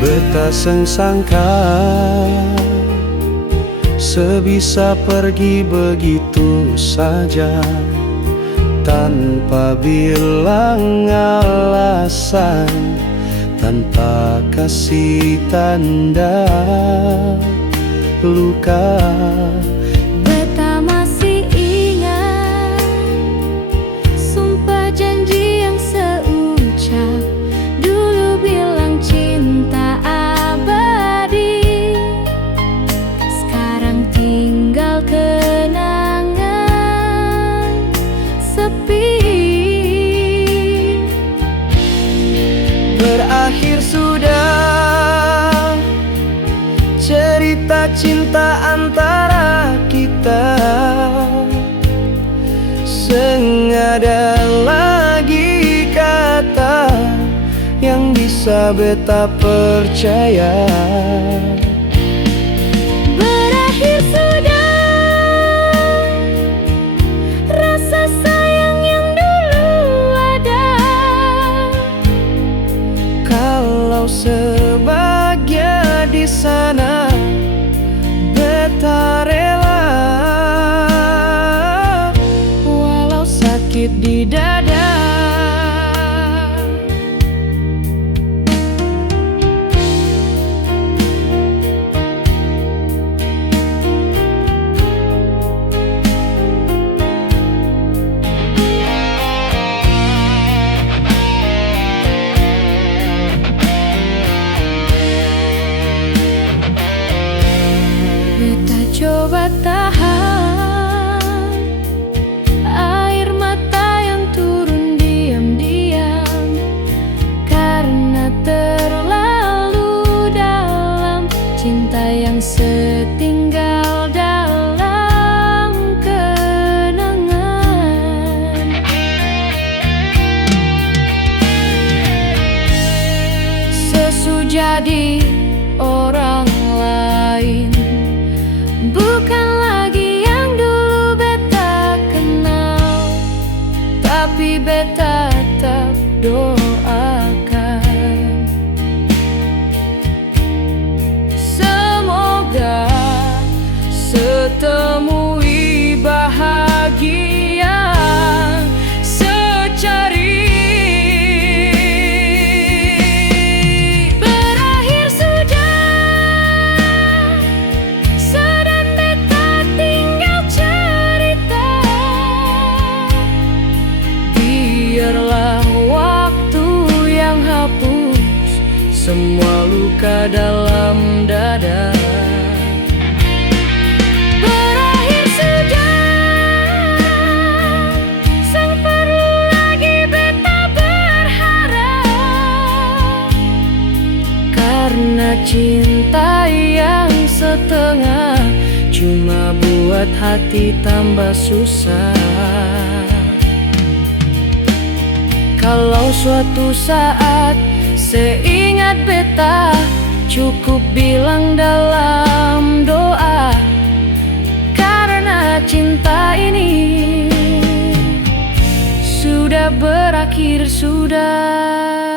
Beta seng sangka sebisa pergi begitu saja tanpa bilang alasan, tanpa kasih tanda luka. Beta masih ingat sumpah janji yang seucap dulu, bilang cinta abadi. Sekarang tinggal kenangan sepi. Berakhir sudah cerita cinta antara kita, sengada lagi kata yang bisa beta percaya. Berakhir sudah rasa sayang yang dulu ada. Kalau sebahagia di sana, beta rela, walau sakit di dada. Beta coba tahan air mata yang turun diam-diam, karena terlalu dalam cinta yang setinggal dalam kenangan. Sesujadi orang lain, bukan lagi yang dulu beta kenal, tapi beta tetap doakan semoga setemui bahagia secari. Berakhir sudah dan beta tinggal cerita. Biarlah waktu yang hapus semua luka dalam dada. Berakhir sudah, sang perlu lagi beta berharap, karena cinta yang setengah cuma buat hati tambah susah. Kalau suatu saat seingat beta, cukup bilang dalam doa, karena cinta ini sudah berakhir sudah.